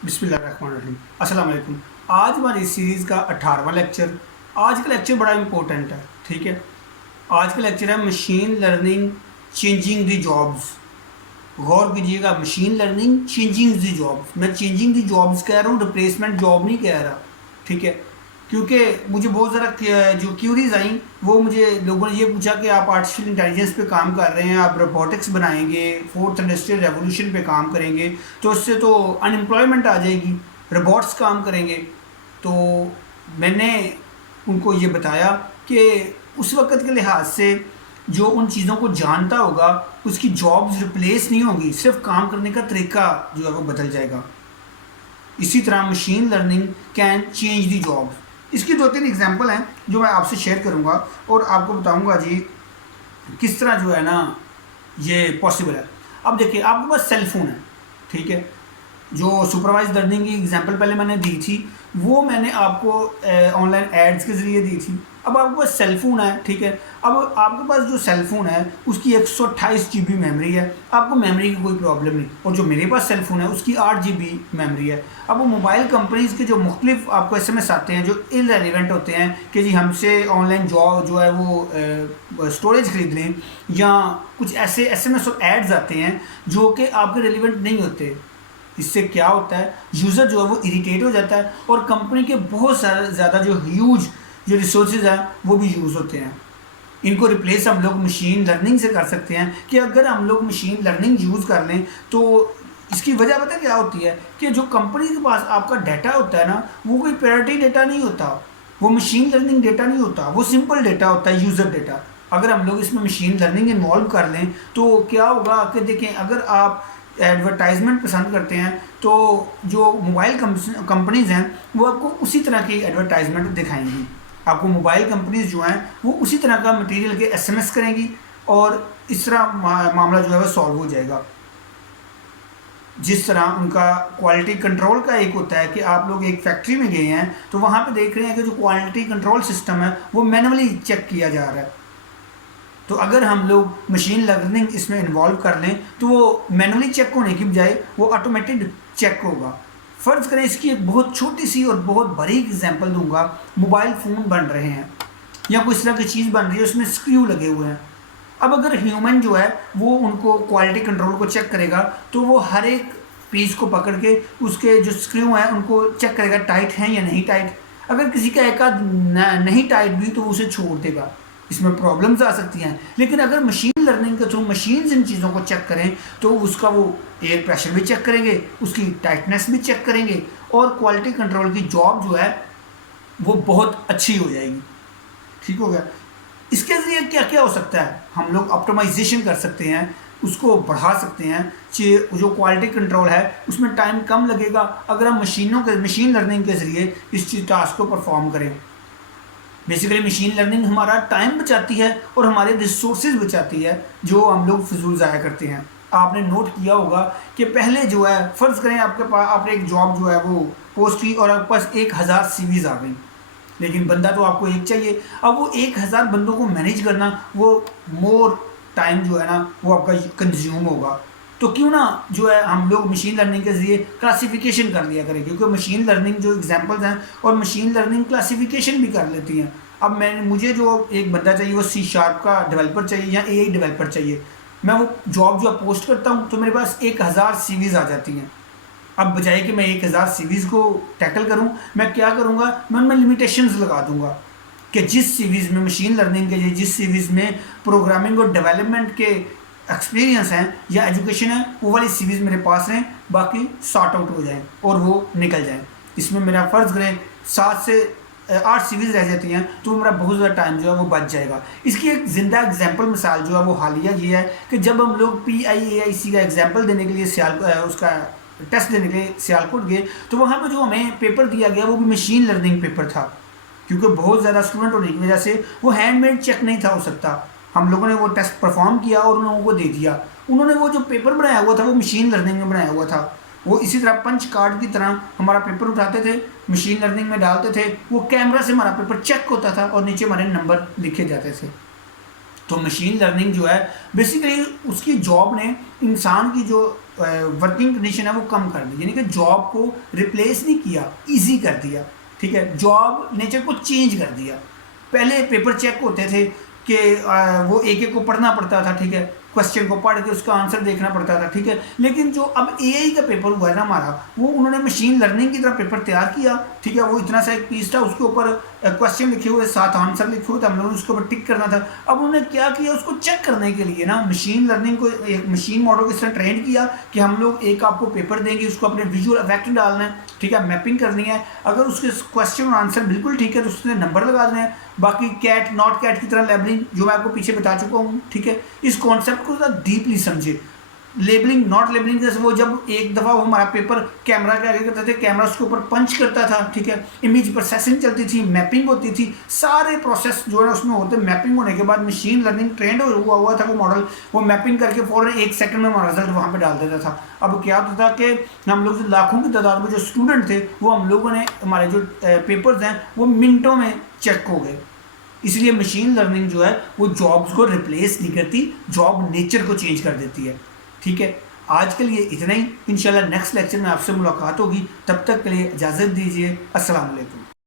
बिस्मिल्लाहिर्रहमानिर्रहीम। अस्सलाम वालेकुम। आज हमारी इस सीरीज़ का 18वां लेक्चर। आज का लेक्चर बड़ा इंपॉर्टेंट है, ठीक है। आज का लेक्चर है machine learning changing the jobs. गौर कीजिएगा, machine learning changing the jobs. मैं चेंजिंग द जॉब्स कह रहा हूँ, रिप्लेसमेंट जॉब नहीं कह रहा, ठीक है। क्योंकि मुझे बहुत ज़रा जो क्यूरीज आई, वो मुझे लोगों ने ये पूछा कि आप आर्टिफिशियल इंटेलिजेंस पे काम कर रहे हैं, आप रोबोटिक्स बनाएंगे, फोर्थ इंडस्ट्रियल रेवोल्यूशन पे काम करेंगे, तो उससे तो अनएम्प्लॉयमेंट आ जाएगी, रोबोट्स काम करेंगे। तो मैंने उनको ये बताया कि उस वक़्त के लिहाज से जो उन चीज़ों को जानता होगा उसकी जॉब्स रिप्लेस नहीं होंगी, सिर्फ काम करने का तरीका जो है वो बदल जाएगा। इसी तरह machine learning can change the jobs. इसकी दो तीन एग्जांपल हैं जो मैं आपसे शेयर करूंगा और आपको बताऊंगा जी किस तरह जो है ना ये पॉसिबल है। अब देखिए, आपके पास सेल फोन है, ठीक है। जो सुपरवाइज लर्निंग की एग्जांपल पहले मैंने दी थी, वो मैंने आपको ऑनलाइन एड्स के ज़रिए दी थी। अब आपके पास सेल फोन है, ठीक है। अब आपके पास जो सेल फोन है उसकी 128 GB मेमोरी है, आपको मेमोरी की कोई प्रॉब्लम नहीं। और जो मेरे पास सेल फोन है उसकी 8 GB मेमोरी है। अब वो मोबाइल कंपनीज़ के जो मुख्तलिफ आपको SMS आते हैं जो इरेलीवेंट होते हैं कि जी हमसे ऑनलाइन जॉब जो है वो स्टोरेज खरीद लें, या कुछ ऐसे SMS और एड्स आते हैं जो कि आपके रेलिवेंट नहीं होते। इससे क्या होता है, यूज़र जो है वो इरिटेट हो जाता है और कंपनी के बहुत सारे ज़्यादा जो ह्यूज जो रिसोर्सेज हैं वो भी यूज़ होते हैं। इनको रिप्लेस हम लोग मशीन लर्निंग से कर सकते हैं कि अगर हम लोग मशीन लर्निंग यूज़ कर लें तो इसकी वजह पता क्या होती है कि जो कंपनी के पास आपका डाटा होता है ना, वो कोई प्रायोरिटी डाटा नहीं होता, वो मशीन लर्निंग डाटा नहीं होता, वो सिंपल डाटा होता है, यूज़र डाटा। अगर हम लोग इसमें मशीन लर्निंग इन्वॉल्व कर लें तो क्या होगा कि देखें, अगर आप एडवर्टाइजमेंट पसंद करते हैं तो जो मोबाइल कंपनीज़ हैं वो आपको उसी तरह की एडवर्टाइजमेंट दिखाएंगी। आपको मोबाइल कंपनीज जो हैं वो उसी तरह का मटेरियल के SMS करेंगी और इस तरह मामला जो है वो सॉल्व हो जाएगा। जिस तरह उनका क्वालिटी कंट्रोल का एक होता है कि आप लोग एक फैक्ट्री में गए हैं तो वहाँ पे देख रहे हैं कि जो क्वालिटी कंट्रोल सिस्टम है वो मैनुअली चेक किया जा रहा है। तो अगर हम लोग मशीन लर्निंग इसमें इन्वॉल्व कर लें तो वो मैनुअली चेक होने की बजाय वो ऑटोमेटेड चेक होगा। फ़र्ज़ करें, इसकी एक बहुत छोटी सी और बहुत बारीक एग्जांपल दूंगा। मोबाइल फ़ोन बन रहे हैं या कोई इस तरह की चीज़ बन रही है, उसमें स्क्रू लगे हुए हैं। अब अगर ह्यूमन जो है वो उनको क्वालिटी कंट्रोल को चेक करेगा तो वो हर एक पीस को पकड़ के उसके जो स्क्रू हैं उनको चेक करेगा टाइट हैं या नहीं टाइट। अगर किसी का एक आध नहीं टाइट भी तो उसे छोड़ देगा। इसमें प्रॉब्लम्स आ सकती हैं, लेकिन अगर मशीन लर्निंग के थ्रू मशीन्स इन चीज़ों को चेक करें तो उसका वो एयर प्रेशर भी चेक करेंगे, उसकी टाइटनेस भी चेक करेंगे और क्वालिटी कंट्रोल की जॉब जो है वो बहुत अच्छी हो जाएगी। ठीक हो गया। इसके ज़रिए क्या क्या हो सकता है, हम लोग ऑप्टिमाइजेशन कर सकते हैं, उसको बढ़ा सकते हैं। जो क्वालिटी कंट्रोल है उसमें टाइम कम लगेगा अगर हम मशीन लर्निंग के ज़रिए इस चीज़ टास्क को परफॉर्म करें। बेसिकली मशीन लर्निंग हमारा टाइम बचाती है और हमारे रिसोर्सेज बचाती है जो हम लोग फिजूल ज़ाया करते हैं। आपने नोट किया होगा कि पहले जो है, फ़र्ज़ करें आपके पास आपने एक जॉब जो है वो पोस्ट की और आपके पास 1000 CVs आ गई, लेकिन बंदा तो आपको एक चाहिए। अब वो 1000 बंदों को मैनेज करना, वो मोर टाइम जो है ना वो आपका कंज्यूम होगा। तो क्यों ना जो है हम लोग मशीन लर्निंग के ज़रिए क्लासिफिकेशन कर लिया करें, क्योंकि मशीन लर्निंग जो एग्जांपल्स हैं और मशीन लर्निंग क्लासिफिकेशन भी कर लेती हैं। अब मुझे जो एक बंदा चाहिए वो C# का डेवलपर चाहिए या AI डेवलपर चाहिए, मैं वो जॉब जो पोस्ट करता हूँ तो मेरे पास 1000 CVs आ जाती हैं। अब बजाय कि मैं 1000 CVs को टैकल करूँ, मैं क्या करूँगा, मैं उनमें लिमिटेशंस लगा दूँगा कि जिस CVs में मशीन लर्निंग के लिए, जिस CVs में प्रोग्रामिंग और डेवलपमेंट के एक्सपीरियंस हैं या एजुकेशन है, वो वाली CVs मेरे पास रहें, बाकी सॉर्ट आउट हो जाएं और वो निकल जाएं। इसमें मेरा फ़र्ज़ करें 7 से 8 CVs रह जाती हैं तो मेरा बहुत ज़्यादा टाइम जो है वो बच जाएगा। इसकी एक ज़िंदा एग्जांपल मिसाल जो है वो हालिया ये है कि जब हम लोग PIAIC का एग्जांपल देने के लिए उसका टेस्ट देने के लिए सियालकोट गए तो वहाँ पर जो हमें पेपर दिया गया वो भी मशीन लर्निंग पेपर था, क्योंकि बहुत ज़्यादा स्टूडेंट होने की वजह से वो हैंडमेड चेक नहीं था हो सकता। हम लोगों ने वो टेस्ट परफॉर्म किया और उन लोगों को दे दिया। उन्होंने वो जो पेपर बनाया हुआ था वो मशीन लर्निंग में बनाया हुआ था। वो इसी तरह पंच कार्ड की तरह हमारा पेपर उठाते थे, मशीन लर्निंग में डालते थे, वो कैमरा से हमारा पेपर चेक होता था और नीचे हमारे नंबर लिखे जाते थे। तो मशीन लर्निंग जो है बेसिकली उसकी जॉब ने इंसान की जो वर्किंग कंडीशन है वो कम कर दी, यानी कि जॉब को रिप्लेस नहीं किया, इजी कर दिया। ठीक है, जॉब नेचर को चेंज कर दिया। पहले पेपर चेक होते थे कि वो एक एक को पढ़ना पड़ता था, ठीक है, क्वेश्चन को पढ़ के उसका आंसर देखना पड़ता था, ठीक है। लेकिन जो अब एआई का पेपर हुआ है ना हमारा, वो उन्होंने मशीन लर्निंग की तरह पेपर तैयार किया, ठीक है। वो इतना सा एक पीस था, उसके ऊपर क्वेश्चन लिखे हुए, 7 आंसर लिखे हुए थे, हम लोगों ने उसके ऊपर टिक करना था। अब उन्होंने क्या किया, उसको चेक करने के लिए ना मशीन लर्निंग को, एक मशीन मॉडल को इस तरह ट्रेन किया कि हम लोग एक आपको पेपर देंगे, उसको अपने विजुअल इफेक्ट डालना है, ठीक है, मैपिंग करनी है। अगर उसके क्वेश्चन और आंसर बिल्कुल ठीक है तो उसने नंबर लगा देने हैं। बाकी कैट नॉट कैट की तरह लेबलिंग जो मैं आपको पीछे बता चुका हूँ, ठीक है। इस कॉन्सेप्ट को डीपली समझे। लेबलिंग नॉट लेबलिंग, जैसे वो जब एक दफ़ा वो हमारा पेपर कैमरा के आगे करते थे, कैमरा उसके ऊपर पंच करता था, ठीक है, इमेज प्रोसेसिंग चलती थी, मैपिंग होती थी, सारे प्रोसेस जो है उसमें होते। मैपिंग होने के बाद मशीन लर्निंग ट्रेंड हुआ था वो मॉडल, वो मैपिंग करके फौरन 1 सेकंड में हमारा रिजल्ट वहाँ पे डाल देता था। अब क्या होता था कि हम लोग जो लाखों की तादाद में जो स्टूडेंट थे, वो हम लोगों ने, हमारे जो पेपर्स हैं वो मिनटों में चेक हो गए। इसलिए मशीन लर्निंग जो है वो जॉब्स को रिप्लेस नहीं करती, जॉब नेचर को चेंज कर देती है। ठीक है, आज के लिए इतना ही। इंशाल्लाह नेक्स्ट लेक्चर में आपसे मुलाकात होगी, तब तक के लिए इजाज़त दीजिए। अस्सलाम वालेकुम।